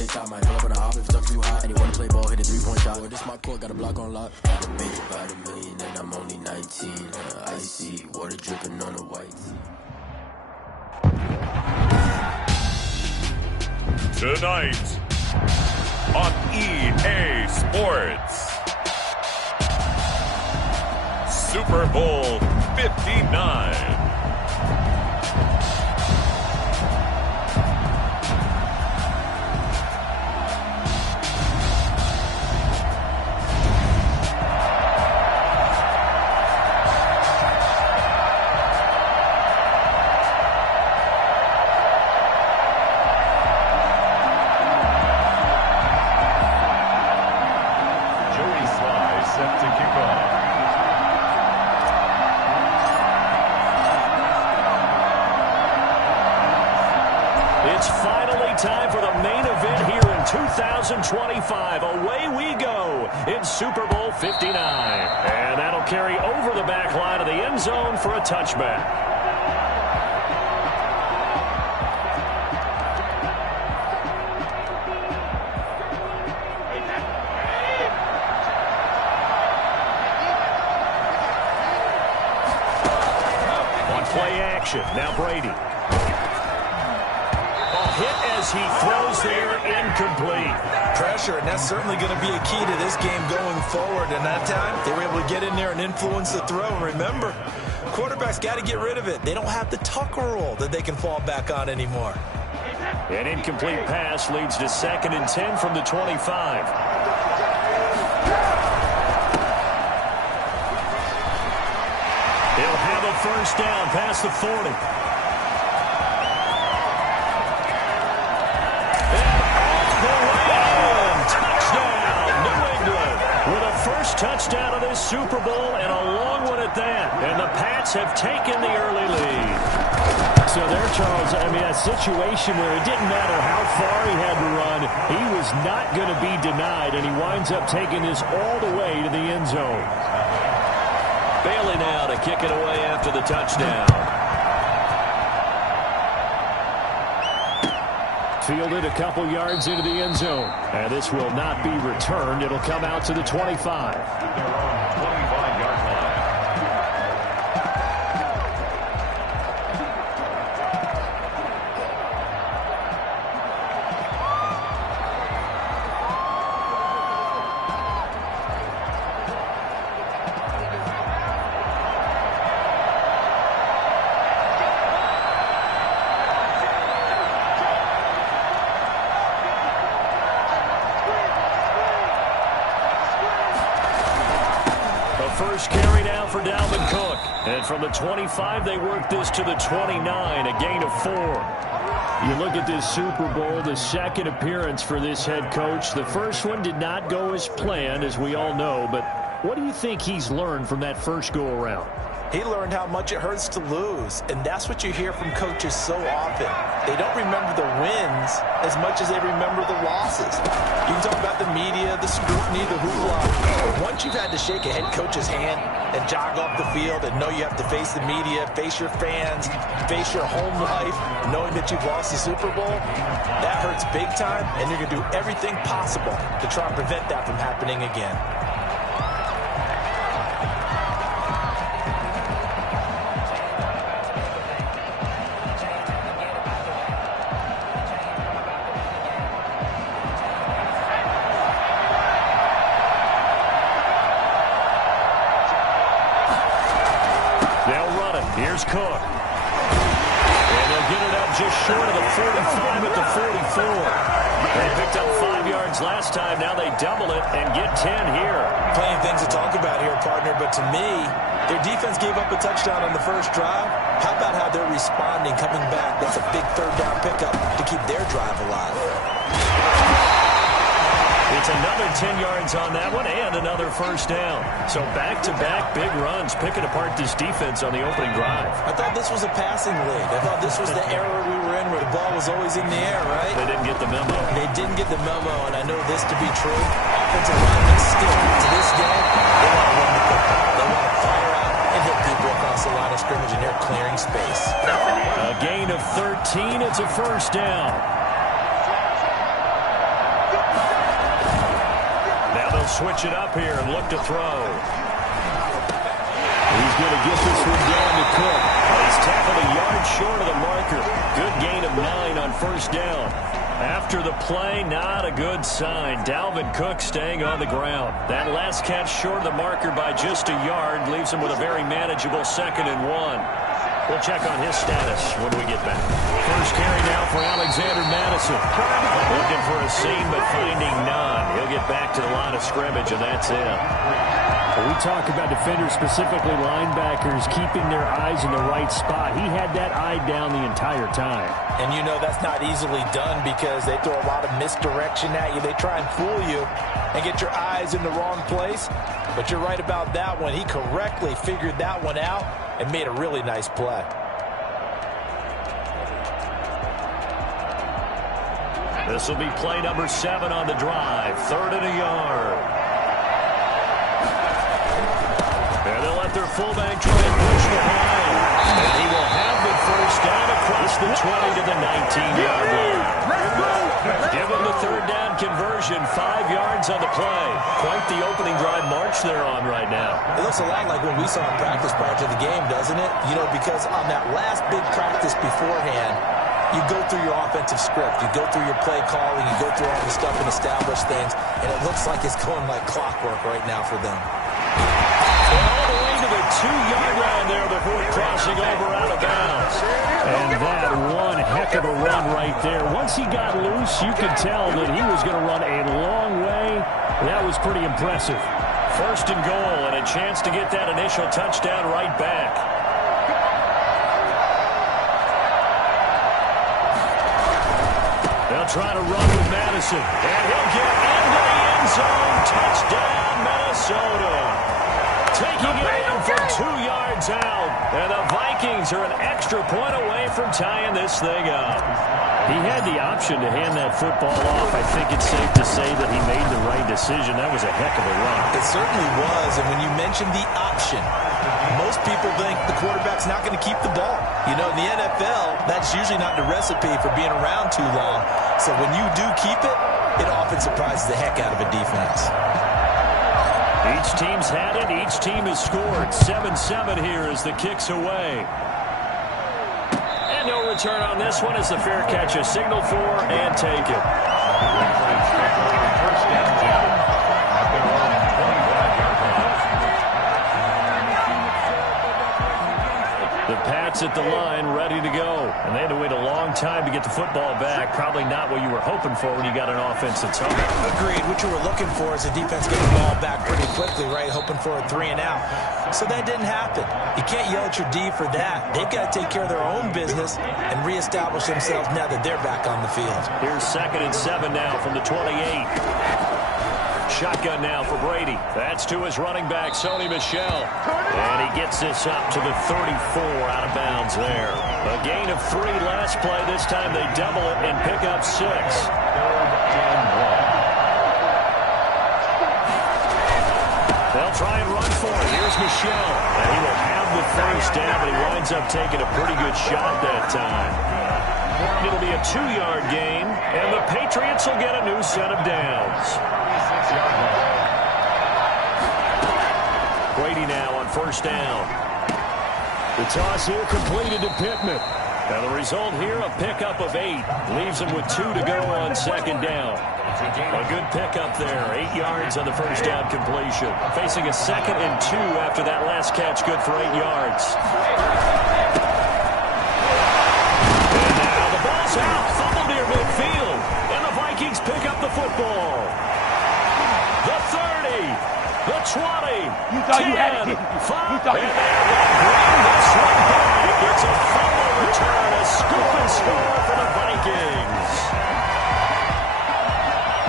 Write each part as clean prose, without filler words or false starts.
take shot, might pull up on the op if stuck too hot. Anyone play ball, hit a 3-point shot. Or this my court, got a block on lock. I can make about $1 million and I'm only 19. Icy, water dripping on the white. Tonight on EA Sports, Super Bowl 59. It's finally time for the main event here in 2025. Away we go in Super Bowl 59. And that'll carry over the back line of the end zone for a touchback. On play action, now Brady. Hit as he throws there, incomplete. Pressure, and that's certainly going to be a key to this game going forward. And that time, they were able to get in there and influence the throw. And remember, quarterbacks got to get rid of it. They don't have the Tucker rule that they can fall back on anymore. An incomplete pass leads to 2nd and 10 from the 25. They'll have a first down past the 40. Touchdown of this Super Bowl, and a long one at that. And the Pats have taken the early lead. So there, Charles, I mean, a situation where it didn't matter how far he had to run, he was not going to be denied, and he winds up taking this all the way to the end zone. Bailey now to kick it away after the touchdown. Fielded a couple yards into the end zone. And this will not be returned. It'll come out to the 25. They're on 25-yard line. First carry down for Dalvin Cook. And from the 25, they work this to the 29, a gain of 4. You look at this Super Bowl, the second appearance for this head coach. The first one did not go as planned, as we all know. But what do you think he's learned from that first go-around? He learned how much it hurts to lose, and that's what you hear from coaches so often. They don't remember the wins as much as they remember the losses. You can talk about the media, the scrutiny, the hoopla. Once you've had to shake a head coach's hand and jog off the field and know you have to face the media, face your fans, face your home life, knowing that you've lost the Super Bowl, that hurts big time, and you're going to do everything possible to try and prevent that from happening again. Here's Cook. And they'll get it up just short of the 45 at the 44. They picked up 5 yards last time. Now they double it and get 10 here. Plenty of things to talk about here, partner, but to me, their defense gave up a touchdown on the first drive. How about how they're responding, coming back? That's a big third down pickup to keep their drive alive. It's another 10 yards on that one and another first down. So back-to-back big runs, picking apart this defense on the opening drive. I thought this was a passing league. I thought this was the era we were in where the ball was always in the air, right? They didn't get the memo. They didn't get the memo, and I know this to be true. Offensive linemen still, to this day, they want to run the football. They want to fire out and hit people across the line of scrimmage, and they're clearing space. A gain of 13. It's a first down. switch it up here and look to throw. He's going to get this one down to Cook. He's tackled a yard short of the marker. Good gain of 9 on first down. After the play, not a good sign. Dalvin Cook staying on the ground. That last catch short of the marker by just a yard leaves him with a very manageable 2nd and 1. We'll check on his status when we get back. First carry now for Alexander Madison. Looking for a seam, but finding none. He'll get back to the line of scrimmage, and that's it. We talk about defenders, specifically linebackers, keeping their eyes in the right spot. He had that eye down the entire time. And you know that's not easily done because they throw a lot of misdirection at you. They try and fool you and get your eyes in the wrong place. But you're right about that one. He correctly figured that one out and made a really nice play. This will be play number 7 on the drive. 3rd and a yard. And they'll let their fullback try and push behind. And he will have the first down across the 20 to the 19-yard line. Give him the 3rd down conversion. 5 yards on the play. Quite the opening drive march they're on right now. It looks a lot like what we saw in practice prior to the game, doesn't it? You know, because on that last big practice beforehand, you go through your offensive script. You go through your play calling. You go through all the stuff and establish things. And it looks like it's going like clockwork right now for them. All the way to the 2-yard line there before crossing over out of bounds. And that one heck of a run right there. Once he got loose, you could tell that he was going to run a long way. That was pretty impressive. 1st and goal and a chance to get that initial touchdown right back. They'll try to run with Madison. And he'll get into the end zone. Touchdown, Minnesota. Taking it in for 2 yards out. And the Vikings are an extra point away from tying this thing up. He had the option to hand that football off. I think it's safe to say that he made the right decision. That was a heck of a run. It certainly was. And when you mentioned the option, most people think the quarterback's not going to keep the ball. You know, in the NFL, that's usually not the recipe for being around too long. So when you do keep it, it often surprises the heck out of a defense. Each team's had it. Each team has scored. 7-7 here as the kick's away. And no return on this one as the fair catch is signaled for and taken. First down, at their own 25-yard line. The Pats at the line, ready to go. And they had to wait a long time to get the football back. Probably not what you were hoping for when you got an offense that's home. Agreed. What you were looking for is the defense getting the ball back pretty quickly, right? Hoping for a 3 and out. So that didn't happen. You can't yell at your D for that. They've got to take care of their own business and reestablish themselves now that they're back on the field. Here's 2nd and 7 now from the 28. Shotgun now for Brady. That's to his running back, Sony Michel. And he gets this up to the 34 out of bounds there. A gain of 3 last play. This time they double it and pick up 6. 3rd and 1. They'll try and run for it. Here's Michel. And he will have the first down, but he winds up taking a pretty good shot that time. It'll be a 2-yard gain, and the Patriots will get a new set of downs. Brady now on first down. The toss here completed to Pittman. And the result here, a pickup of 8. Leaves him with 2 to go on 2nd down. A good pickup there. 8 yards on the first down completion. Facing a 2nd and 2 after that last catch, good for 8 yards. And now the ball's out. Fumbled near midfield. And the Vikings pick up the football. The 30. The 20. You thought 10, you had it. 5. You thought And you bring this one back. It's a fumble return. A scoop and score for the Vikings.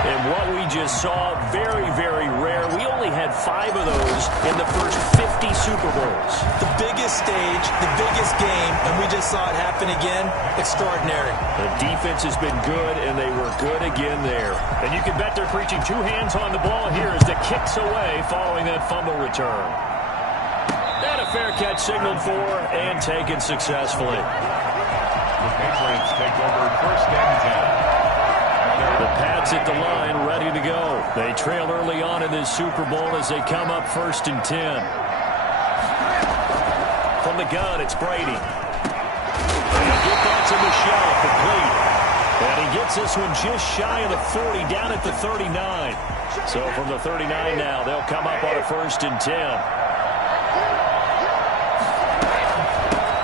And what we just saw, very, very rare. We only had 5 of those in the first 50 Super Bowls. The biggest stage, the biggest game, and we just saw it happen again. Extraordinary. The defense has been good, and they were good again there. And you can bet they're preaching 2 hands on the ball here as the kick's away following that fumble return. And a fair catch signaled for and taken successfully. The Patriots take over 1st and 10. The Pats at the line, ready to go. They trail early on in this Super Bowl as they come up 1st and 10. From the gun, it's Brady. They get that to Michelle, complete. And he gets this one just shy of the 40, down at the 39. So from the 39 now, they'll come up on a 1st and 10.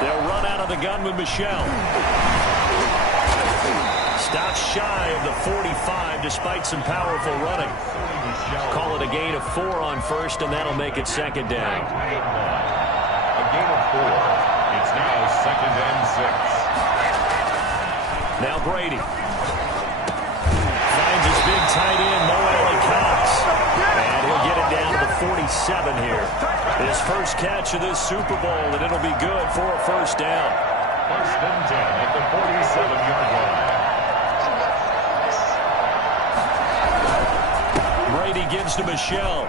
They'll run out of the gun with Michelle. Stops shy of the 45 despite some powerful running. Call it a gain of 4 on 1st, and that'll make it 2nd down. A gain of 4. It's now 2nd and 6. Now Brady. Finds his big tight end, Mo Cox. And he'll get it down to the 47 here. His first catch of this Super Bowl, and it'll be good for a 1st down. 1st and 10 at the 47-yard line. Brady gives to Michelle.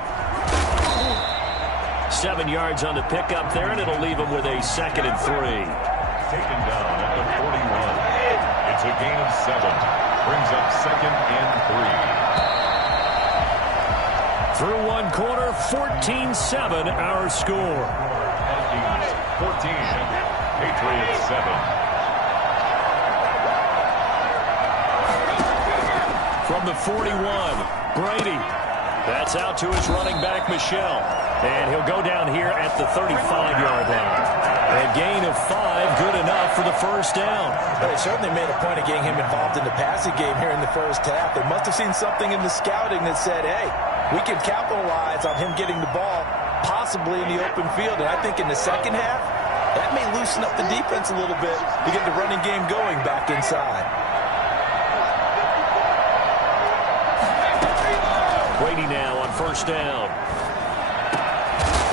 7 yards on the pickup there, and it'll leave him with a 2nd and 3. Taken down at the 41. It's a gain of 7. Brings up 2nd and 3. Through one quarter, 14-7 our score. Vikings 14. Patriots 7. From the 41, Brady. That's out to his running back, Michelle. And he'll go down here at the 35-yard line. A gain of 5, good enough for the 1st down. Well, they certainly made a point of getting him involved in the passing game here in the 1st half. They must have seen something in the scouting that said, hey, we can capitalize on him getting the ball possibly in the open field. And I think in the 2nd half, that may loosen up the defense a little bit to get the running game going back inside. Brady now on 1st down.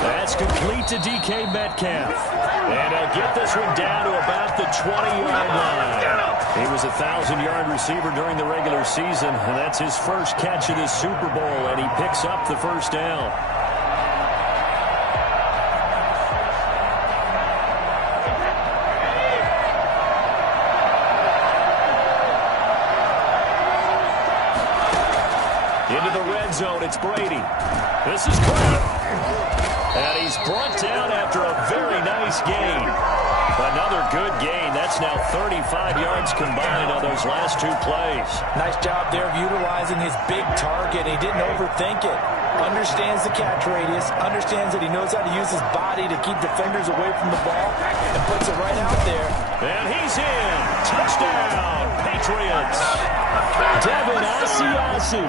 That's complete to DK Metcalf. And he'll get this one down to about the 20-yard line. He was a 1,000-yard receiver during the regular season, and that's his first catch of this Super Bowl, and he picks up the 1st down. Into the red zone, it's Brady. This is Kraft. And he's brought down after a very nice gain. Another good gain. That's now 35 yards combined on those last 2 plays. Nice job there of utilizing his big target. He didn't overthink it. Understands the catch radius. Understands that he knows how to use his body to keep defenders away from the ball. And puts it right out there. And he's in. Touchdown, Patriots. Devin Asiasi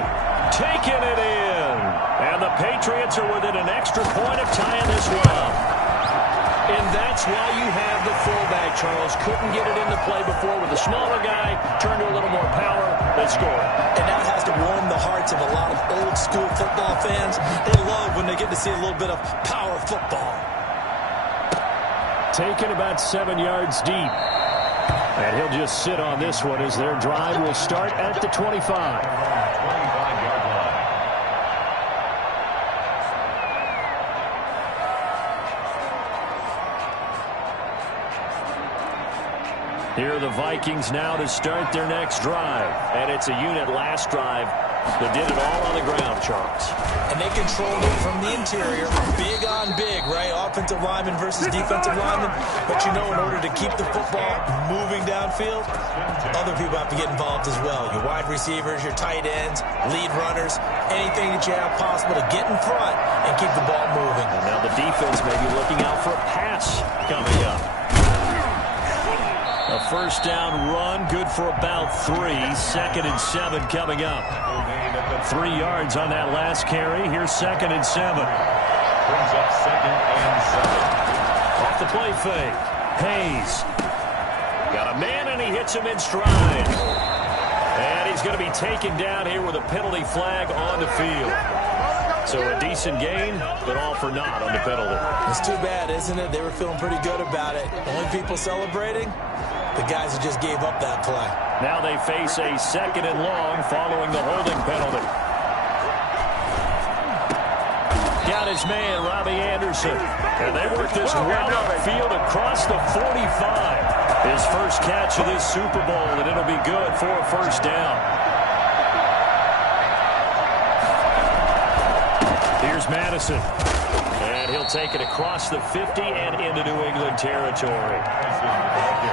taking it in. And the Patriots are within an extra point of tying this one up. And that's why you have the fullback, Charles. Couldn't get it into play before with a smaller guy. Turned to a little more power. They scored. And that has to warm the hearts of a lot of old-school football fans. They love when they get to see a little bit of power football. Taken about 7 yards deep. And he'll just sit on this one as their drive will start at the 25. 25-yard line. Here are the Vikings now to start their next drive. And it's a unit last drive that did it all on the ground, Charles. And they controlled it from the interior. Big on big, right? Offensive lineman versus defensive lineman. But you know, in order to keep the football moving downfield, other people have to get involved as well. Your wide receivers, your tight ends, lead runners, anything that you have possible to get in front and keep the ball moving. And now the defense may be looking out for a pass coming up. A 1st down run, good for about 3. 2nd and 7 coming up. 3 yards on that last carry. Here's 2nd and 7. Brings up 2nd and 7. Off the play fake. Hayes. Got a man, and he hits him in stride. And he's going to be taken down here with a penalty flag on the field. So a decent gain, but all for naught on the penalty. It's too bad, isn't it? They were feeling pretty good about it. Only people celebrating, the guys who just gave up that play. Now they face a 2nd and long following the holding penalty. Got his man, Robbie Anderson. And they work this well upfield across the 45. His first catch of this Super Bowl, and it'll be good for a 1st down. Here's Madison. And he'll take it across the 50 and into New England territory.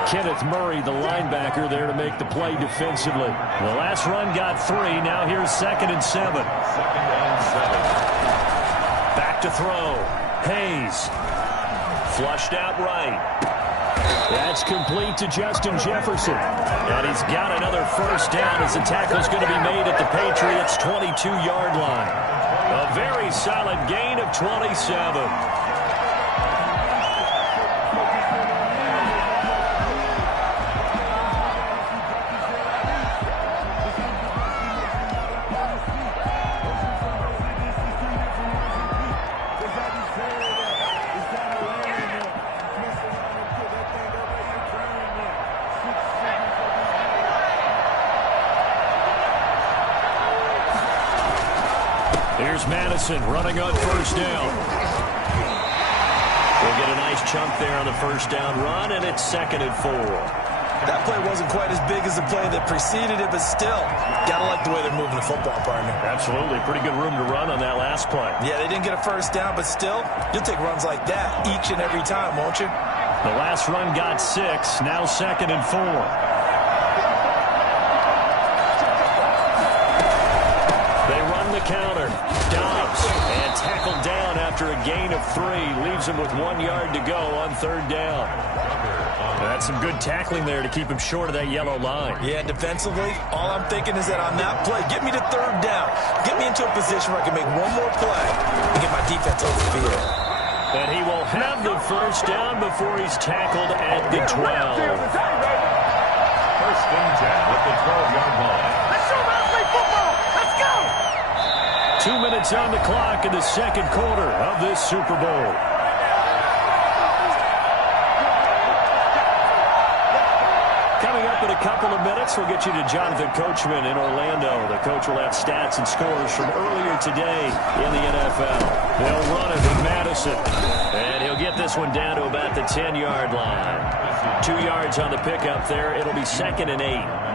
Kenneth Murray, the linebacker, there to make the play defensively. The last run got 3. Now here's 2nd and 7. Back to throw. Hayes. Flushed out right. That's complete to Justin Jefferson. And he's got another first down as the tackle's going to be made at the Patriots' 22-yard line. A very solid gain of 27. Here's Madison running on first down. We'll get a nice chunk there on the first down run, and it's 2nd and 4. That play wasn't quite as big as the play that preceded it, but still, got to like the way they're moving the football, partner. Absolutely. Pretty good room to run on that last play. Yeah, they didn't get a first down, but still, you'll take runs like that each and every time, won't you? The last run got 6. Now 2nd and 4. Counter. Dobbs. And tackled down after a gain of 3. Leaves him with 1 yard to go on 3rd down. That's some good tackling there to keep him short of that yellow line. Yeah, defensively, all I'm thinking is that on that play, get me to 3rd down. Get me into a position where I can make one more play and get my defense off the field. And he will have the first down before he's tackled at the 12. 1st and 10 at the 12-yard line. 2 minutes on the clock in the 2nd quarter of this Super Bowl. Coming up in a couple of minutes, we'll get you to Jonathan Coachman in Orlando. The coach will have stats and scores from earlier today in the NFL. They'll run it with Madison. And he'll get this one down to about the 10-yard line. 2 yards on the pickup there. It'll be 2nd and 8.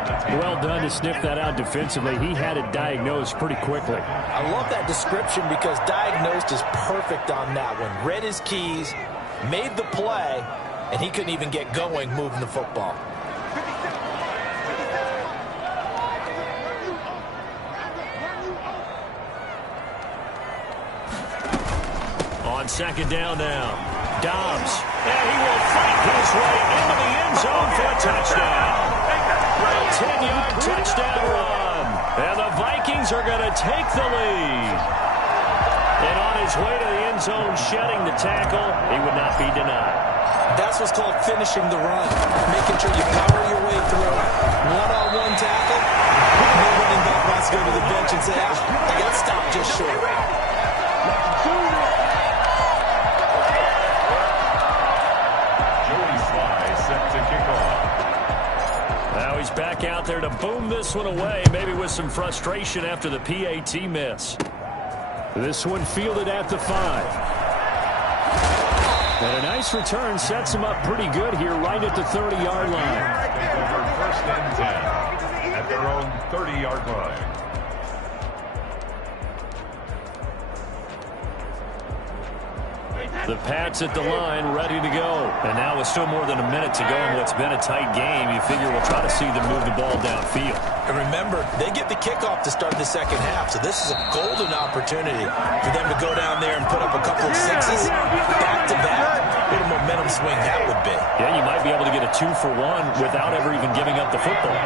Well done to sniff that out defensively. He had it diagnosed pretty quickly. I love that description because diagnosed is perfect on that one. Read his keys, made the play, and he couldn't even get going moving the football. On 2nd down now. Dobbs. And he will fight his way into the end zone for a touchdown. A 10-yard touchdown run. And the Vikings are going to take the lead. And on his way to the end zone, shedding the tackle, he would not be denied. That's what's called finishing the run. Making sure you power your way through. One-on-one tackle. No running back wants to go to the bench and say, I got stopped just short. He's back out there to boom this one away, maybe with some frustration after the PAT miss. This one fielded at the 5. And a nice return sets him up pretty good here right at the 30-yard line. 1st and 10 at their own 30-yard line. The Pats at the line, ready to go. And now with still more than a minute to go in what's been a tight game, you figure we'll try to see them move the ball downfield. And remember, they get the kickoff to start the 2nd half, so this is a golden opportunity for them to go down there and put up a couple of 6s back-to-back. What a momentum swing that would be. Yeah, you might be able to get a 2-for-1 without ever even giving up the football.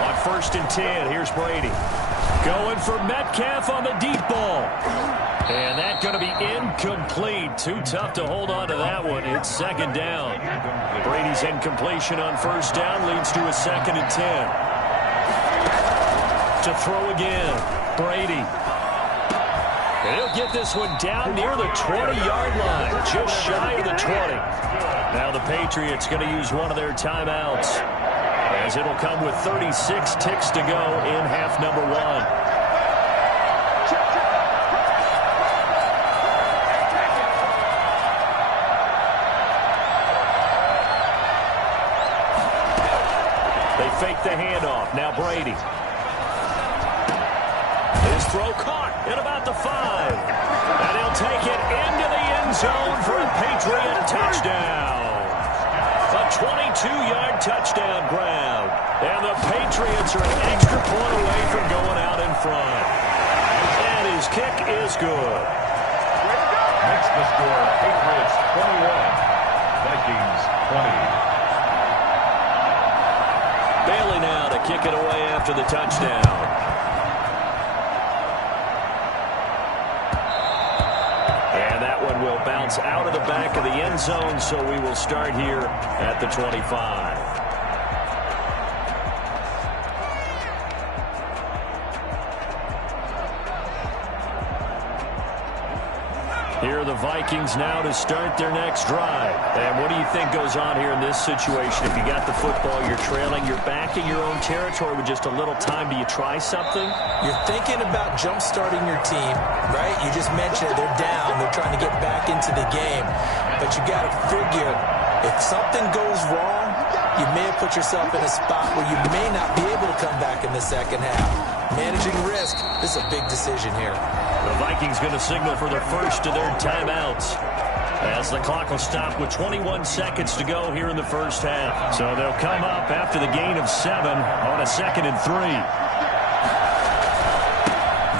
On 1st and 10, here's Brady. Going for Metcalf on the deep ball. And that's going to be incomplete. Too tough to hold on to that one. It's 2nd down. Brady's incompletion on 1st down leads to a 2nd and 10. To throw again. Brady. And he'll get this one down near the 20-yard line. Just shy of the 20. Now the Patriots going to use one of their timeouts, as it'll come with 36 ticks to go in half number 1. They fake the handoff. Now Brady. His throw caught at about the 5. And he'll take it into the end zone for a Patriot touchdown. A 22-yard touchdown grab. And the Patriots are an extra point away from going out in front. And his kick is good. Makes the score Patriots 21, Vikings 20. Bailey now to kick it away after the touchdown. And that one will bounce out of the back of the end zone, so we will start here at the 25. Here are the Vikings now to start their next drive. And what do you think goes on here in this situation? If you got the football, you're trailing, you're back in your own territory with just a little time. Do you try something? You're thinking about jump-starting your team, right? You just mentioned it. They're down. They're trying to get back into the game. But you got to figure, if something goes wrong, you may have put yourself in a spot where you may not be able to come back in the second half. Managing risk, this is a big decision here. The Vikings going to signal for the first of their timeouts as the clock will stop with 21 seconds to go here in the first half. So they'll come up after the gain of 7 on a 2nd and 3.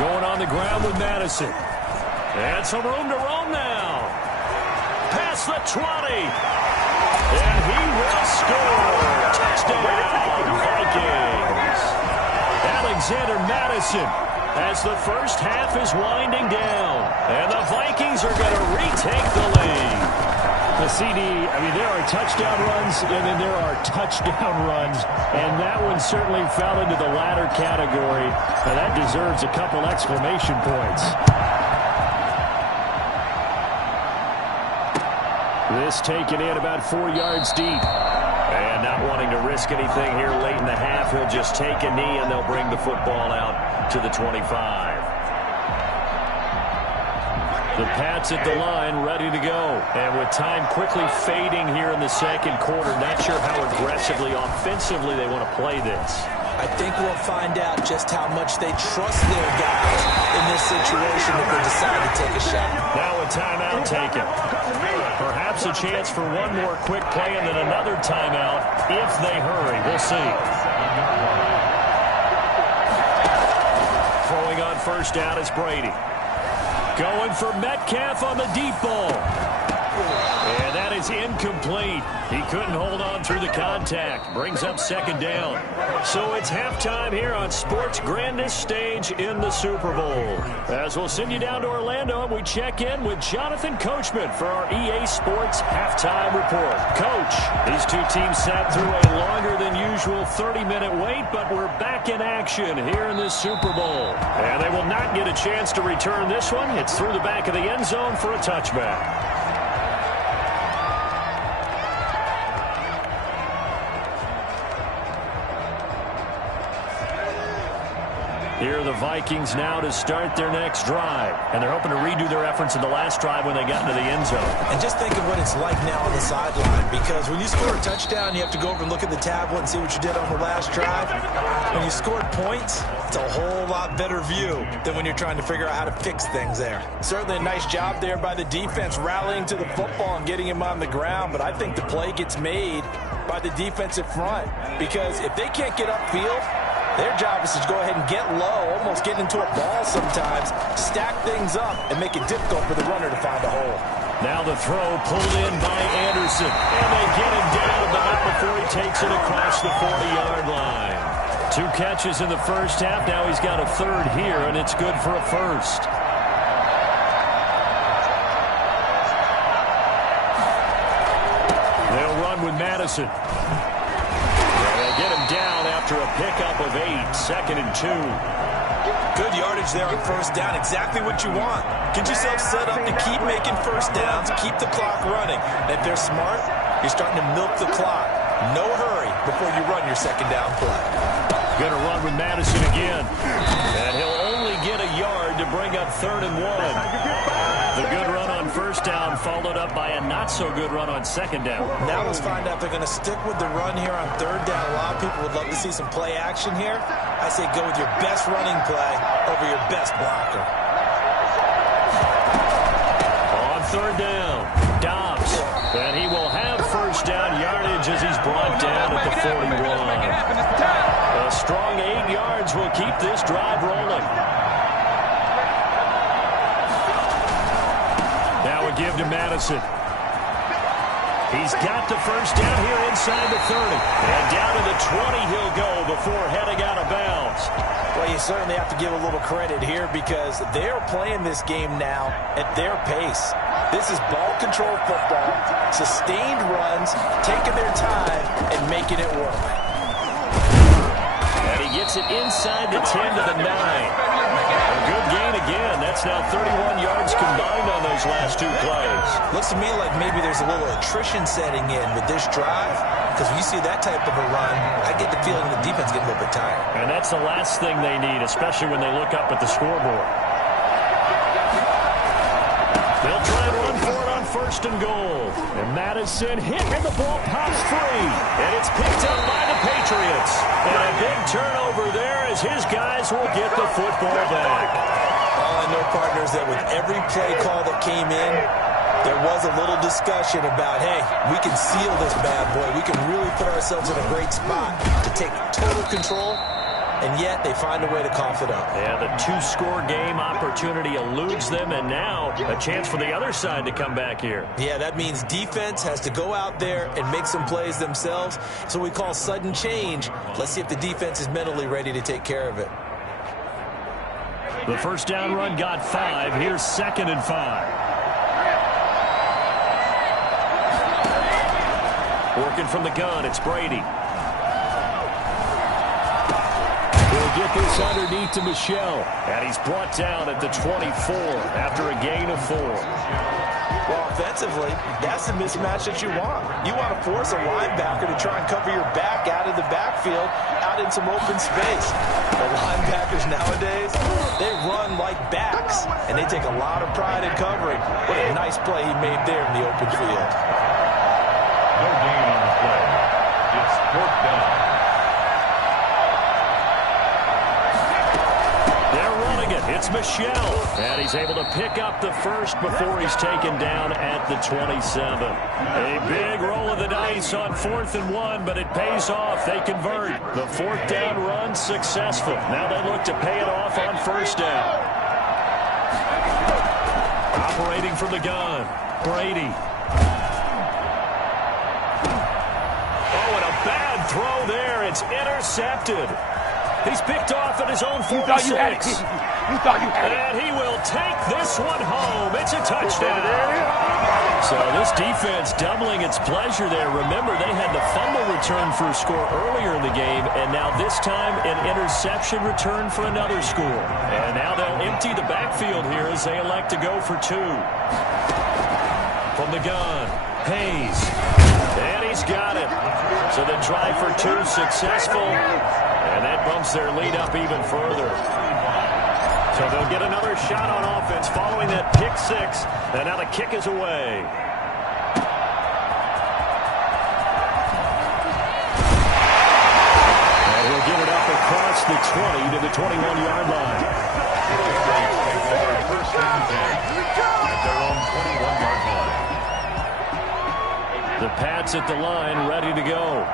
Going on the ground with Madison. And some room to roam now. Past the 20. And he will score. Touchdown, Vikings. Alexander Madison, as the first half is winding down. And the Vikings are going to retake the lead. The CD, I mean, there are touchdown runs, and then there are touchdown runs. And that one certainly fell into the latter category. Now, that deserves a couple exclamation points. This taken in about 4 yards deep. And not wanting to risk anything here late in the half, he'll just take a knee, and they'll bring the football out to the 25. The Pats at the line, ready to go. And with time quickly fading here in the second quarter, not sure how aggressively, offensively they want to play this. I think we'll find out just how much they trust their guys in this situation if they decide to take a shot. Now a timeout taken. Perhaps a chance for one more quick play and then another timeout if they hurry. We'll see. Throwing on first down is Brady. Going for Metcalf on the deep ball. And that is incomplete. He couldn't hold on through the contact. Brings up second down. So it's halftime here on sports' grandest stage in the Super Bowl. As we'll send you down to Orlando, and we check in with Jonathan Coachman for our EA Sports Halftime Report. Coach, these two teams sat through a longer than usual 30-minute wait, but we're back in action here in this Super Bowl. And they will not get a chance to return this one. It's through the back of the end zone for a touchback. Here are the Vikings now to start their next drive. And they're hoping to redo their efforts in the last drive when they got into the end zone. And just think of what it's like now on the sideline, because when you score a touchdown, you have to go over and look at the tablet and see what you did on the last drive. When you scored points, it's a whole lot better view than when you're trying to figure out how to fix things there. Certainly a nice job there by the defense rallying to the football and getting him on the ground, but I think the play gets made by the defensive front, because if they can't get upfield, their job is to go ahead and get low, almost get into a ball sometimes, stack things up, and make it difficult for the runner to find a hole. Now the throw pulled in by Anderson. And they get him down, but not before he takes it across the 40-yard line. 2 catches in the first half. Now he's got a third here, and it's good for a first. They'll run with Madison. Get him down after a pickup of 8, 2nd and 2. Good yardage there on first down, exactly what you want. Get yourself set up to keep making first downs, keep the clock running. And if they're smart, you're starting to milk the clock. No hurry before you run your second down play. Going to run with Madison again. And he'll only get a yard to bring up 3rd and 1. The good run on first down, followed up by a not-so-good run on second down. Now let's find out if they're going to stick with the run here on third down. A lot of people would love to see some play action here. I say go with your best running play over your best blocker. On third down, Dobbs. And he will have first down yardage as he's brought down at the 41. A strong 8 yards will keep this drive rolling. Now a give to Madison. He's got the first down here inside the 30. And down to the 20 he'll go before heading out of bounds. Well, you certainly have to give a little credit here because they're playing this game now at their pace. This is ball control football, sustained runs, taking their time and making it work. And he gets it inside the 10 to the 9. A good gain again. That's now 31 yards combined on those last 2 plays. Looks to me like maybe there's a little attrition setting in with this drive because when you see that type of a run, I get the feeling the defense getting a little bit tired. And that's the last thing they need, especially when they look up at the scoreboard. They'll try and run for it on first and goal. And Madison hit, and the ball pops free. And it's picked up by the Patriots. And a big turnover there as his guys will get the football back. All I know, partners, that with every play call that came in, there was a little discussion about, hey, we can seal this bad boy. We can really put ourselves in a great spot to take total control. And yet they find a way to cough it up. Yeah, the 2-score game opportunity eludes them, and now a chance for the other side to come back here. Yeah, that means defense has to go out there and make some plays themselves. So we call sudden change. Let's see if the defense is mentally ready to take care of it. The first down run got 5. Here's 2nd and 5. Working from the gun, it's Brady. Get this underneath to Michelle. And he's brought down at the 24 after a gain of 4. Well, offensively, that's the mismatch that you want. You want to force a linebacker to try and cover your back out of the backfield, out in some open space. The linebackers nowadays, they run like backs, and they take a lot of pride in covering. What a nice play he made there in the open field. No gain on the play. It's 4th down. It's Michelle, and he's able to pick up the first before he's taken down at the 27. A big roll of the dice on 4th and 1, but it pays off. They convert. The 4th down run successful. Now they look to pay it off on first down. Operating from the gun, Brady. Oh, and a bad throw there. It's intercepted. He's picked off at his own 46. You thought you had it. And he will take this one home. It's a touchdown. So this defense doubling its pleasure there. Remember, they had the fumble return for a score earlier in the game, and now this time an interception return for another score. And now they'll empty the backfield here as they elect to go for 2. From the gun, Hayes. And he's got it. So the try for 2 successful. And that bumps their lead up even further. So they'll get another shot on offense following that pick 6. And now the kick is away. And he'll get it up across the 20 to the 21-yard line. First and 10 at their own 21-yard line. The Pats at the line, ready to go.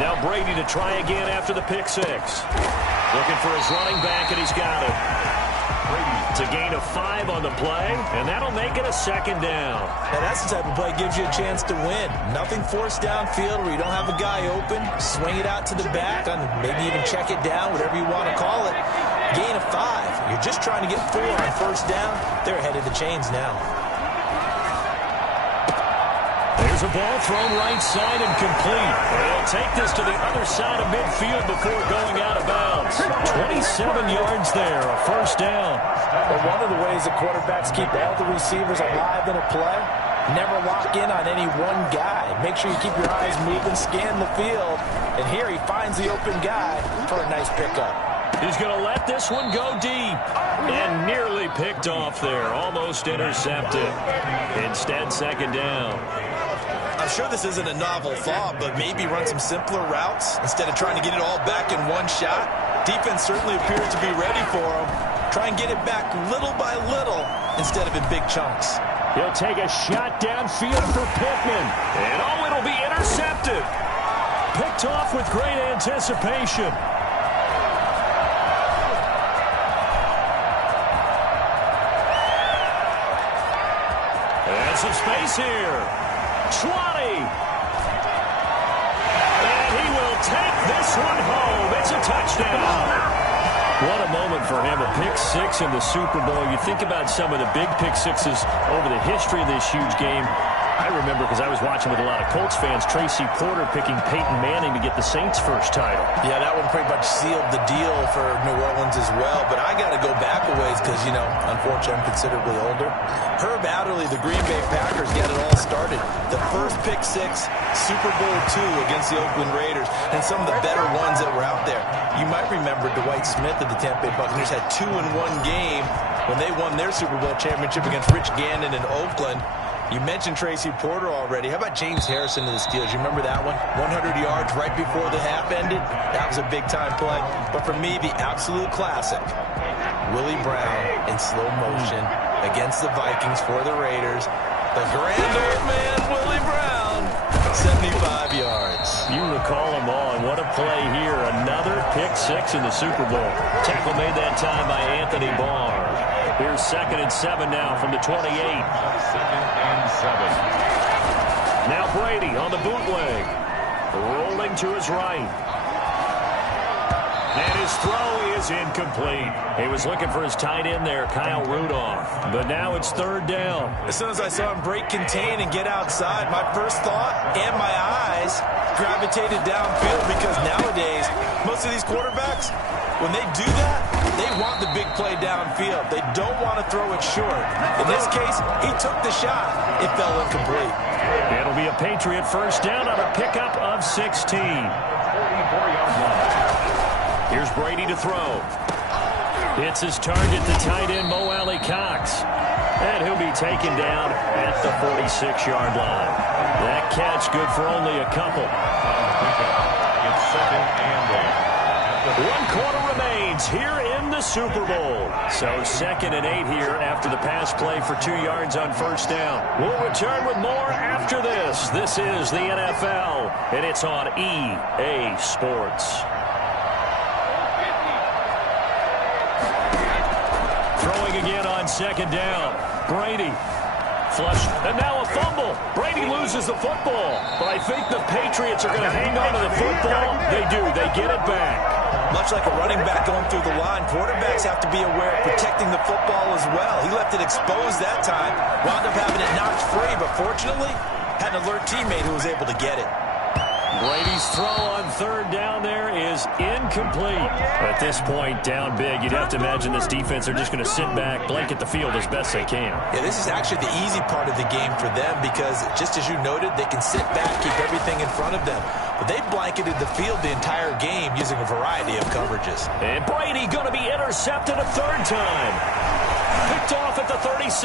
Now Brady to try again after the pick 6. Looking for his running back, and he's got it. It's a gain of 5 on the play, and that'll make it a 2nd down. And that's the type of play that gives you a chance to win. Nothing forced downfield where you don't have a guy open. Swing it out to the back, and maybe even check it down, whatever you want to call it. Gain of 5. You're just trying to get 4 on first down. They're ahead of the chains now. There's a ball thrown right side and complete. They'll take this to the other side of midfield before going out of bounds. 27 yards there, a first down. Well, one of the ways that quarterbacks keep all the receivers alive in a play, never lock in on any one guy. Make sure you keep your eyes moving, scan the field. And here he finds the open guy for a nice pickup. He's going to let this one go deep. And nearly picked off there. Almost intercepted. Instead, second down. I'm sure this isn't a novel thought, but maybe run some simpler routes instead of trying to get it all back in one shot. Defense certainly appears to be ready for him. Try and get it back little by little instead of in big chunks. He'll take a shot downfield for Pittman. And oh, it'll be intercepted. Picked off with great anticipation. And some space here. 20. And he will take this one home. It's a touchdown. What a moment for him, a pick six in the Super Bowl. You think about some of the big pick sixes over the history of this huge game. I remember, because I was watching with a lot of Colts fans, Tracy Porter picking Peyton Manning to get the Saints' first title. Yeah, that one pretty much sealed the deal for New Orleans as well. But I got to go back a ways because, you know, unfortunately I'm considerably older. Herb Adderley, the Green Bay Packers, got it all started. The first pick six, Super Bowl II against the Oakland Raiders, and some of the better ones that were out there. You might remember Dwight Smith of the Tampa Bay Buccaneers had 2 in one game when they won their Super Bowl championship against Rich Gannon in Oakland. You mentioned Tracy Porter already. How about James Harrison of the Steelers? You remember that one? 100 yards right before the half ended? That was a big-time play. But for me, the absolute classic, Willie Brown in slow motion against the Vikings for the Raiders. The grand old man, Willie Brown, 75 yards. You recall them all, and what a play here. Another pick six in the Super Bowl. Tackle made that time by Anthony Barr. Here's 2nd and 7 now from the 28. 2nd and 7. Now Brady on the bootleg. Rolling to his right. And his throw is incomplete. He was looking for his tight end there, Kyle Rudolph. But now it's 3rd down. As soon as I saw him break contain and get outside, my first thought and my eyes gravitated downfield, because nowadays, most of these quarterbacks, when they do that, they want the big play downfield. They don't want to throw it short. In this case, he took the shot. It fell incomplete. It'll be a Patriot first down on a pickup of 16. 44-yard line. Here's Brady to throw. Hits his target, the tight end, Mo Alley Cox. And he'll be taken down at the 46-yard line. That catch good for only a couple. It's 2nd and 8. 1 quarter remains here in the Super Bowl. So 2nd and 8 here after the pass play for 2 yards on first down. We'll return with more after this. This is the NFL, and it's on EA Sports. Throwing again on 2nd down. Brady. Flush, and now a fumble. Brady loses the football, but I think the Patriots are going to hang on to the football. They do. They get it back. Much like a running back going through the line, quarterbacks have to be aware of protecting the football as well. He left it exposed that time, wound up having it knocked free, but fortunately, had an alert teammate who was able to get it. Brady's throw on 3rd down there is incomplete. At this point, down big, you'd have to imagine this defense are just going to sit back, blanket the field as best they can. Yeah, this is actually the easy part of the game for them because, just as you noted, they can sit back, keep everything in front of them. But they blanketed the field the entire game using a variety of coverages. And Brady going to be intercepted a 3rd time. Picked off at the 36.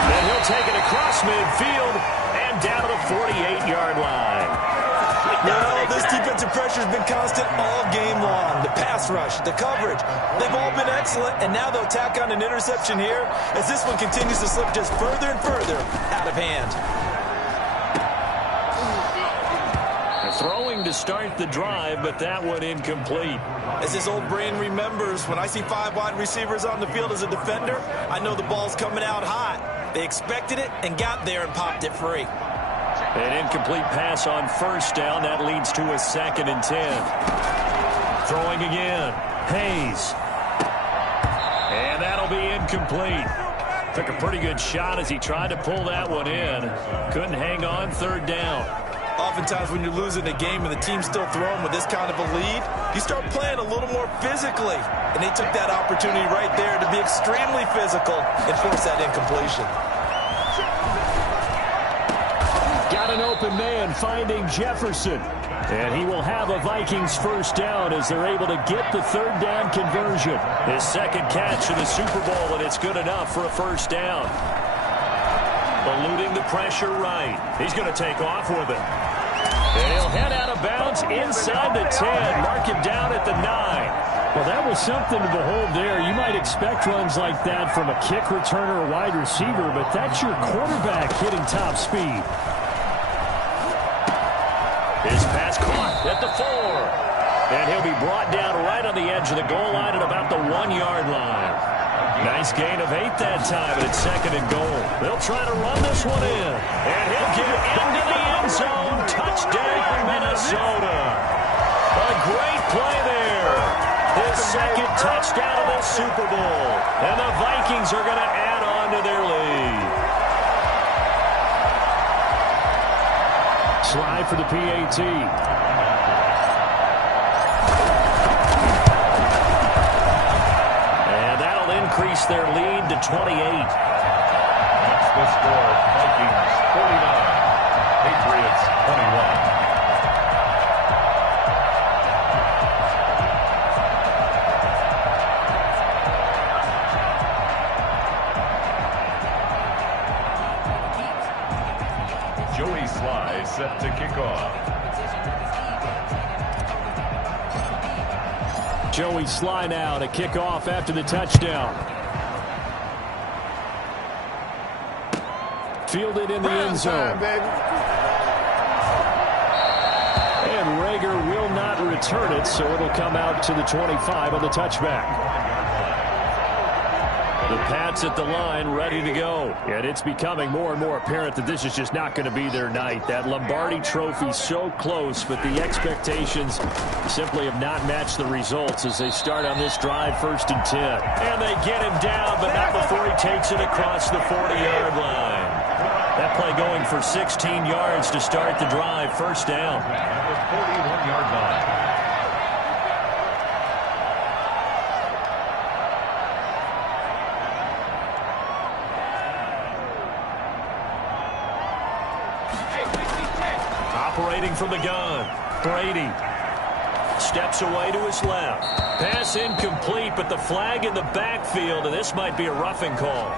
And he'll take it across midfield and down to the 48-yard line. Well, this defensive pressure has been constant all game long. The pass rush, the coverage, they've all been excellent, and now they'll tack on an interception here as this one continues to slip just further and further out of hand. Throwing to start the drive, but that one incomplete. As his old brain remembers, when I see 5 wide receivers on the field as a defender, I know the ball's coming out hot. They expected it and got there and popped it free. An incomplete pass on first down. That leads to a 2nd and 10. Throwing again. Hayes. And that'll be incomplete. Took a pretty good shot as he tried to pull that one in. Couldn't hang on 3rd down. Oftentimes when you're losing a game and the team's still throwing with this kind of a lead, you start playing a little more physically. And they took that opportunity right there to be extremely physical and force that incompletion. Got got an open man finding Jefferson. And he will have a Vikings first down as they're able to get the third down conversion. His second catch in the Super Bowl, and it's good enough for a first down. Eluding the pressure right. He's going to take off with it. And he'll head out of bounds inside the 10. Mark him down at the 9. Well, that was something to behold there. You might expect runs like that from a kick returner or wide receiver, but that's your quarterback hitting top speed. His pass caught at the 4. And he'll be brought down right on the edge of the goal line at about the 1-yard line. Nice gain of 8 that time, and it's 2nd and goal. They'll try to run this one in. And he'll get into the end zone. Touchdown, Minnesota. A great play there. His second touchdown of the Super Bowl. And the Vikings are going to add on to their lead. Slide for the PAT. And that'll increase their lead to 28. That's the score. Vikings 49. Patriots 21. Joey Sly set to kick off. Joey Sly now to kick off after the touchdown. Fielded in the end zone. And Rager will not return it, so it'll come out to the 25 on the touchback. The Pats at the line, ready to go. And it's becoming more and more apparent that this is just not going to be their night. That Lombardi trophy so close, but the expectations simply have not matched the results as they start on this drive 1st and 10. And they get him down, but not before he takes it across the 40-yard line. That play going for 16 yards to start the drive, first down. At the 41-yard line. Operating from the gun, Brady steps away to his left. Pass incomplete, but the flag in the backfield, and this might be a roughing call.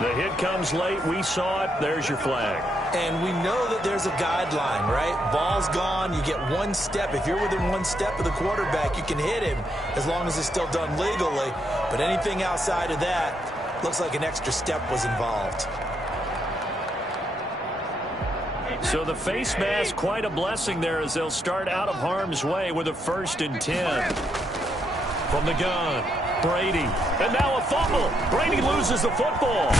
The hit comes late. We saw it. There's your flag. And we know that there's a guideline, right? Ball's gone. You get one step. If you're within one step of the quarterback, you can hit him as long as it's still done legally. But anything outside of that, looks like an extra step was involved. So the face mask, quite a blessing there as they'll start out of harm's way with a 1st and 10. From the gun, Brady. And now a fumble. Brady loses the football.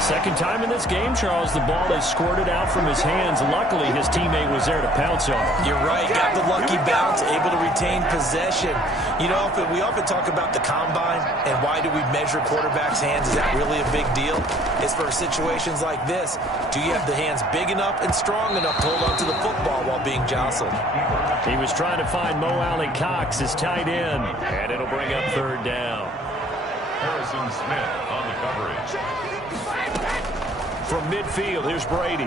Second time in this game, Charles, the ball is squirted out from his hands. Luckily, his teammate was there to pounce on it. You're right. Got the lucky bounce, able to retain possession. You know, we often talk about the combine and why do we measure quarterbacks' hands. Is that really a big deal? It's for situations like this. Do you have the hands big enough and strong enough to hold onto the football while being jostled? He was trying to find Mo Alley Cox, his tight end, and it'll bring up 3rd down. Harrison Smith on the coverage. From midfield, here's Brady.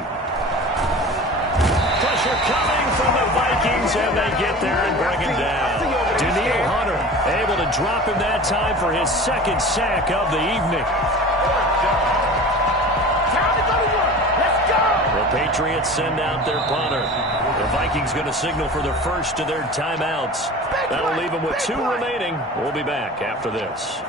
Pressure coming from the Vikings, and they get there and bring him down. Daniil Hunter able to drop him that time for his 2nd sack of the evening. The Patriots send out their punter. The Vikings going to signal for their first of their timeouts. That'll leave them with 2 remaining. We'll be back after this.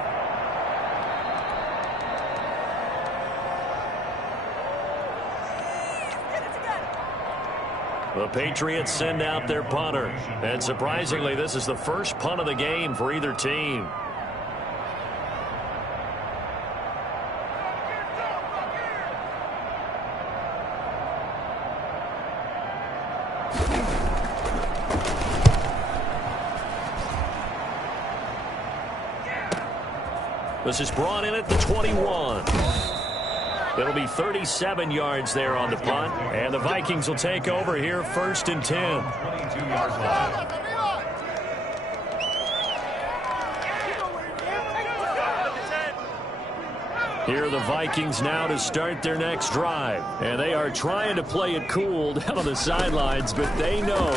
The Patriots send out their punter. And surprisingly, this is the first punt of the game for either team. This is brought in at the 21. It'll be 37 yards there on the punt. And the Vikings will take over here 1st and 10. 22 yards line. Here are the Vikings now to start their next drive. And they are trying to play it cool down on the sidelines, but they know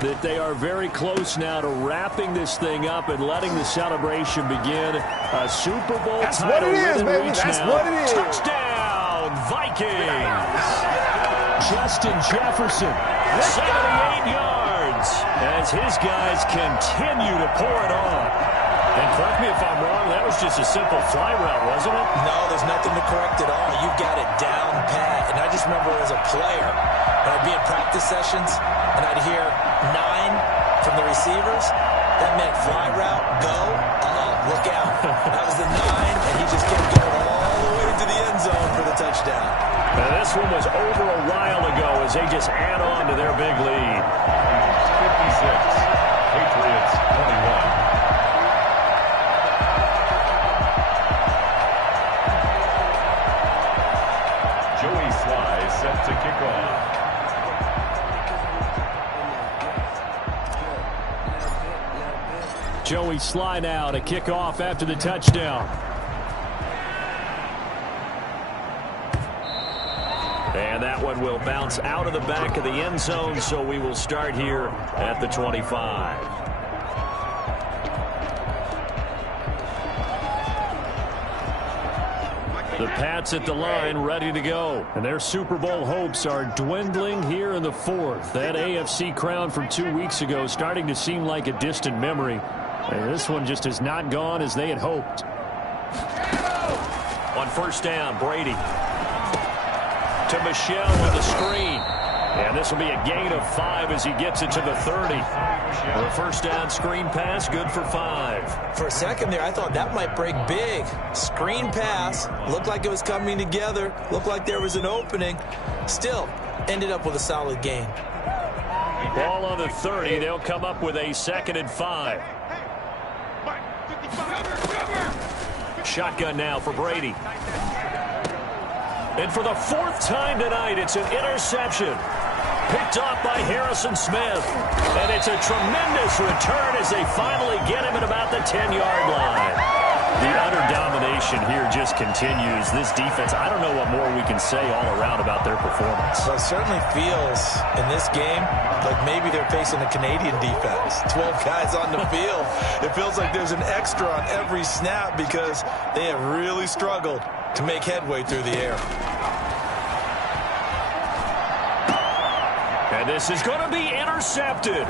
that they are very close now to wrapping this thing up and letting the celebration begin. A Super Bowl title within reach now. That's what it is. Touchdown, Vikings. Justin Jefferson, 78 yards, as his guys continue to pour it on. And correct me if I'm wrong, that was just a simple fly route, wasn't it? No, there's nothing to correct at all. You've got it down pat. And I just remember as a player, when I'd be in practice sessions, and I'd hear 9 from the receivers. That meant fly route, go, look out. That was the 9, and he just kept going all the way to the end zone for the touchdown. And this one was over a while ago as they just add on to their big lead. 56, Patriots 21. Set to kick off. Joey Sly now to kick off after the touchdown. And that one will bounce out of the back of the end zone, so we will start here at the 25. The Pats at the line, ready to go. And their Super Bowl hopes are dwindling here in the fourth. That AFC crown from 2 weeks ago starting to seem like a distant memory. And this one just has not gone as they had hoped. On first down, Brady. To Michel on the screen. And this will be a gain of 5 as he gets it to the 30. The first down screen pass, good for 5. For a second there, I thought that might break big. Screen pass, looked like it was coming together, looked like there was an opening. Still, ended up with a solid gain. Ball on the 30, they'll come up with a 2nd and 5. Shotgun now for Brady. And for the 4th time tonight, it's an interception. Picked off by Harrison Smith. And it's a tremendous return as they finally get him at about the 10-yard line. The utter domination here just continues. This defense, I don't know what more we can say all around about their performance. Well, it certainly feels in this game like maybe they're facing a Canadian defense. 12 guys on the field. It feels like there's an extra on every snap because they have really struggled to make headway through the air. And this is going to be intercepted.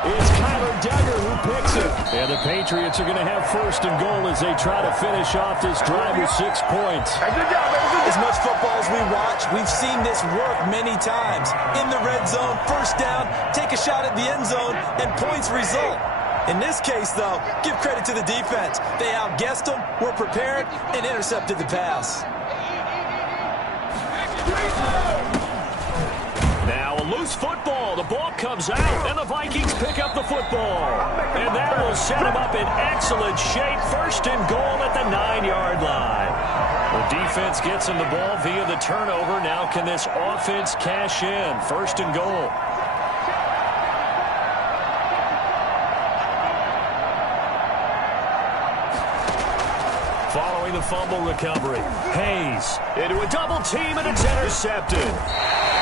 It's Kyler Duggar who picks it. And the Patriots are going to have 1st and goal as they try to finish off this drive with 6 points. As much football as we watch, we've seen this work many times. In the red zone, first down, take a shot at the end zone, and points result. In this case, though, give credit to the defense. They outguessed them, were prepared, and intercepted the pass. Now a loose football. The ball comes out, and the Vikings pick up the football. And that will set them up in excellent shape. 1st and goal at the 9-yard line. The defense gets them the ball via the turnover. Now can this offense cash in? 1st and goal. Following the fumble recovery, Hayes into a double team, and it's intercepted.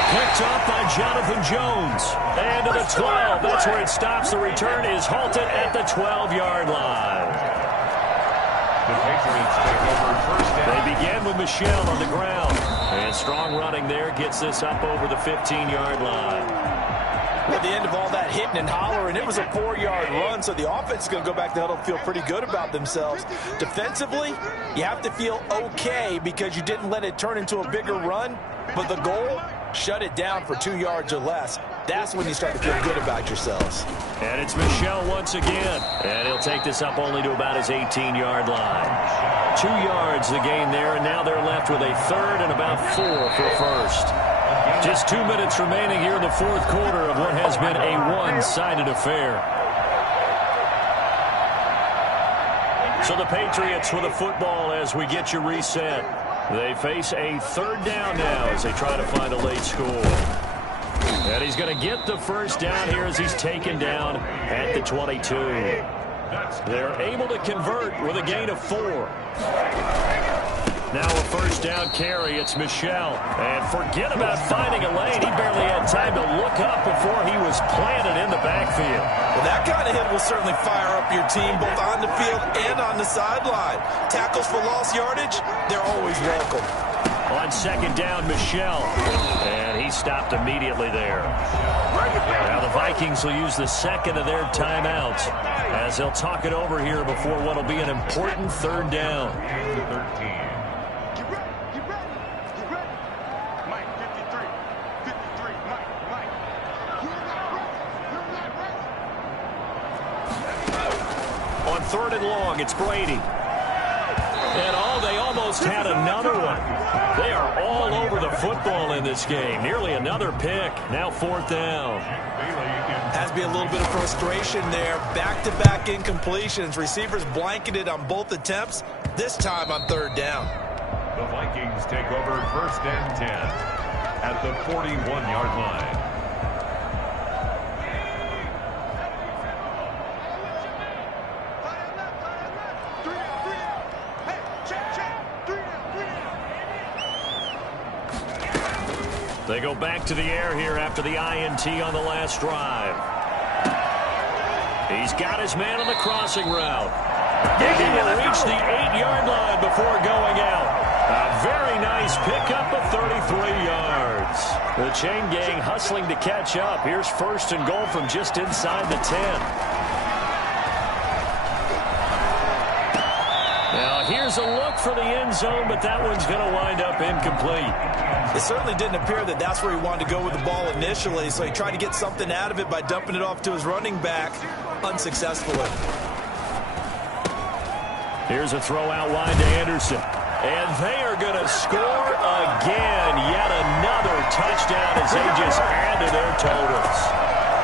Picked up by Jonathan Jones. And to the 12. That's where it stops. The return is halted at the 12-yard line. The Patriots take over first down. They begin with Michel on the ground. And strong running there gets this up over the 15-yard line. At the end of all that hitting and hollering, it was a 4-yard run, so the offense is going to go back to huddle and feel pretty good about themselves. Defensively, you have to feel okay because you didn't let it turn into a bigger run, but the goal, shut it down for 2 yards or less. That's when you start to feel good about yourselves. And it's Michel once again. And he'll take this up only to about his 18-yard line. 2 yards the gain there, and now they're left with a 3rd and about 4 for 1st. Just 2 minutes remaining here in the 4th quarter of what has been a one-sided affair. So the Patriots with the football as we get you reset. They face a 3rd down now as they try to find a late score. And he's going to get the 1st down here as he's taken down at the 22. They're able to convert with a gain of 4. Now a first down carry. It's Michel. And forget about finding a lane. He barely had time to look up before he was planted in the backfield. Well, that kind of hit will certainly fire up your team both on the field and on the sideline. Tackles for lost yardage, they're always welcome. On second down, Michel. And he stopped immediately there. Now the Vikings will use the second of their timeouts as they'll talk it over here before what will be an important third down. 13. On third and long, it's Brady. And they almost had another one. They are all over the football in this game. Nearly another pick. Now fourth down. Has to be a little bit of frustration there. Back-to-back incompletions. Receivers blanketed on both attempts, this time on third down. The Vikings take over first and 10 at the 41-yard line. They go back to the air here after the INT on the last drive. He's got his man on the crossing route. He will reach the 8-yard line before going out. A very nice pickup of 33 yards. The chain gang hustling to catch up. Here's first and goal from just inside the 10. Now here's a look for the end zone, but that one's going to wind up incomplete. It certainly didn't appear that that's where he wanted to go with the ball initially, so he tried to get something out of it by dumping it off to his running back unsuccessfully. Here's a throw out wide to Anderson. And they are going to score again. Yet another touchdown as they just add to their totals.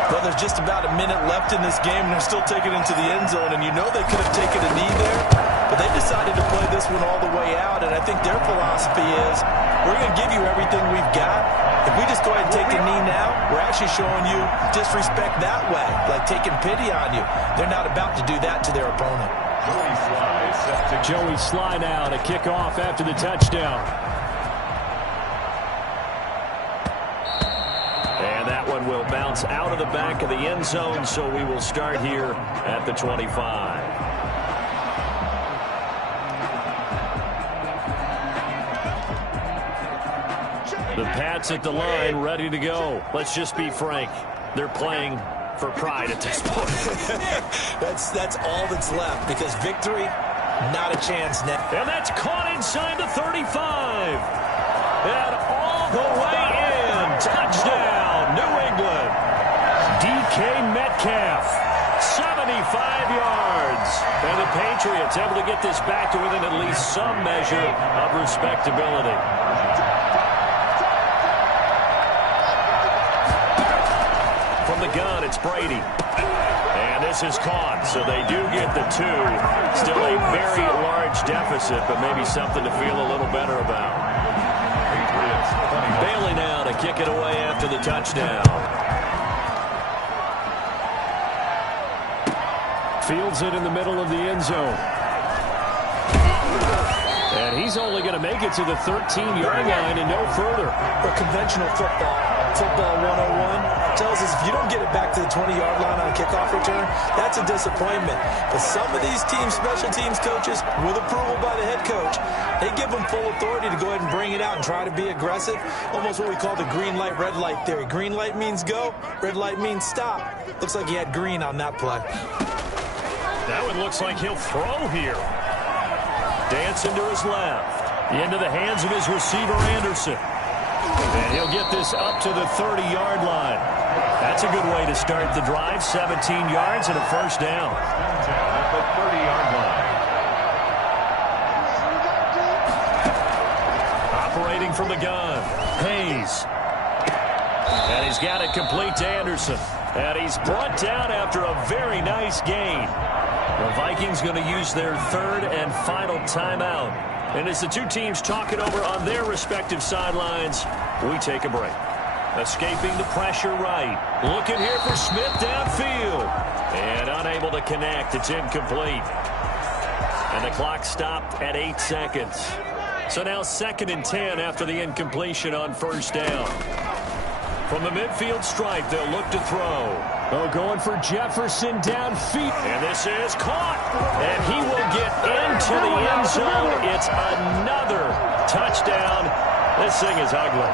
Well, there's just about a minute left in this game, and they're still taking it into the end zone. And you know they could have taken a knee there, but they decided to play this one all the way out. And I think their philosophy is, we're going to give you everything we've got. If we just go ahead and take a knee now, we're actually showing you disrespect that way, like taking pity on you. They're not about to do that to their opponent. Joey Sly now to kick off after the touchdown. And that one will bounce out of the back of the end zone, so we will start here at the 25. The Pats at the line, ready to go. Let's just be frank. They're playing for pride at this point. That's all that's left, because victory, not a chance now. And that's caught inside the 35. And all the way in. Touchdown, New England. DK Metcalf, 75 yards. And the Patriots able to get this back to within at least some measure of respectability. From the gun, it's Brady. And this is caught, so they do get the 2. Still a very large deficit, but maybe something to feel a little better about. Bailey now to kick it away after the touchdown. Fields it in the middle of the end zone. And he's only going to make it to the 13-yard line and no further. But conventional football 101, tells us if you don't get it back to the 20-yard line on a kickoff return, that's a disappointment. But some of these teams, special teams coaches, with approval by the head coach, they give them full authority to go ahead and bring it out and try to be aggressive. Almost what we call the green light, red light theory. Green light means go, red light means stop. Looks like he had green on that play. That one looks like he'll throw here. Dancing to his left. Into the hands of his receiver, Anderson. And he'll get this up to the 30-yard line. That's a good way to start the drive. 17 yards and a first down. At the 30-yard line. Operating from the gun, Hayes. And he's got it complete to Anderson. And he's brought down after a very nice gain. The Vikings going to use their third and final timeout. And as the two teams talk it over on their respective sidelines, we take a break. Escaping the pressure right. Looking here for Smith downfield. And unable to connect. It's incomplete. And the clock stopped at 8 seconds. So now 2nd and 10 after the incompletion on first down. From the midfield stripe, they'll look to throw. Oh, going for Jefferson downfield. And this is caught. And he will get into the end zone. It's another touchdown. This thing is ugly.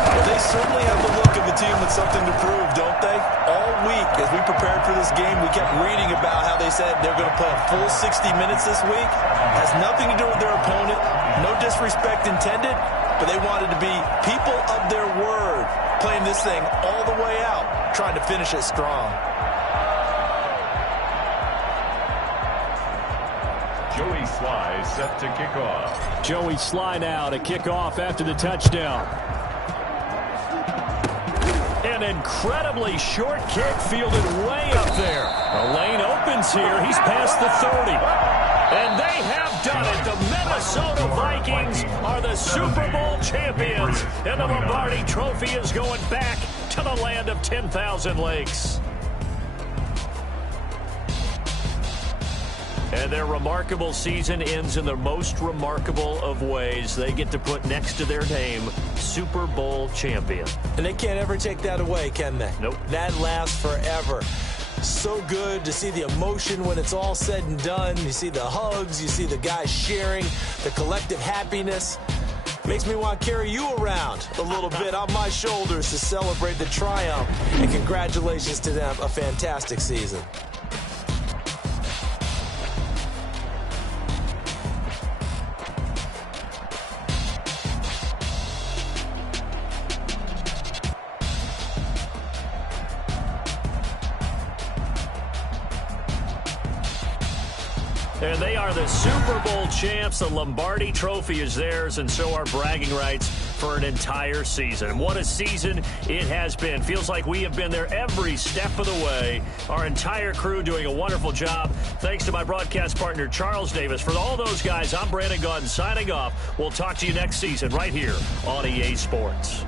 Well, they certainly have the look of a team with something to prove, don't they? All week, as we prepared for this game, we kept reading about how they said they're going to play a full 60 minutes this week. Has nothing to do with their opponent. No disrespect intended, but they wanted to be people of their word, playing this thing all the way out, trying to finish it strong. Joey Sly set to kick off. Joey Sly now to kick off after the touchdown. An incredibly short kick fielded way up there. The lane opens here. He's past the 30. And they have done it. The Minnesota Vikings are the Super Bowl champions. And the Lombardi Trophy is going back to the land of 10,000 lakes. And their remarkable season ends in the most remarkable of ways. They get to put next to their name, Super Bowl champion. And they can't ever take that away, can they? Nope. That lasts forever. So good to see the emotion when it's all said and done. You see the hugs, you see the guys sharing, the collective happiness. Makes me want to carry you around a little bit on my shoulders to celebrate the triumph. And congratulations to them, a fantastic season. And they are the Super Bowl champs. The Lombardi Trophy is theirs, and so are bragging rights for an entire season. What a season it has been. Feels like we have been there every step of the way. Our entire crew doing a wonderful job. Thanks to my broadcast partner, Charles Davis. For all those guys, I'm Brandon Gaudin signing off. We'll talk to you next season right here on EA Sports.